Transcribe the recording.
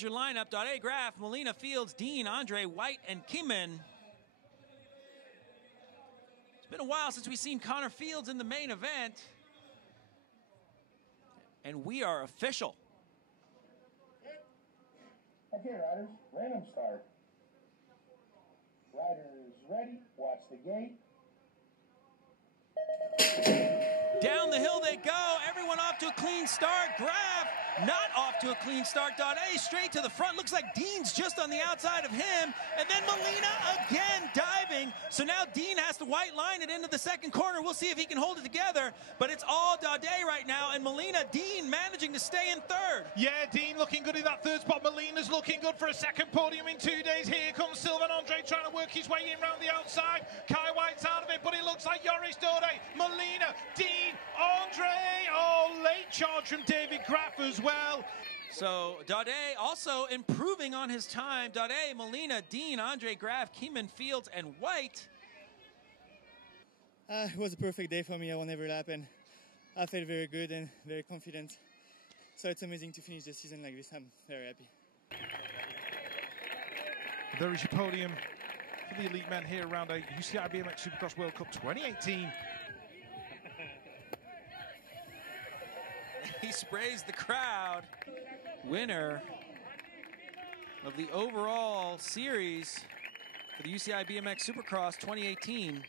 Your lineup, .A Graf, Molina, Fields, Dean, Andre, White, and Kieman. It's been a while since we've seen Connor Fields in the main event. And we are official. Okay, riders, random start. Riders ready, watch the gate. Down the hill they go, everyone off to a clean start. Graf not off to a clean start. .A straight to the front, looks like Dean's just on the outside of him. And then Molina again diving. So now Dean has to white line it into the second corner. We'll see if he can hold it together. But it's all .A right now, and Molina, Dean managing to stay in third. Yeah, Dean looking good in that third spot. Molina's looking good for a second podium in 2 days. Here comes Sylvain Andre trying to work his way in round the outside. Kai White's out of it, but it looks like Joris Dode, Molina, Dean, Andre. Oh, late charge from David Graf as well. So Dode also improving on his time. Dode, Molina, Dean, Andre, Graf, Kieman, Fields, and White. It was a perfect day for me. I won every lap, and I felt very good and very confident. So it's amazing to finish the season like this. I'm very happy. There is your podium for the elite men here around a UCI BMX Supercross World Cup 2018. He sprays the crowd. Winner of the overall series for the UCI BMX Supercross 2018.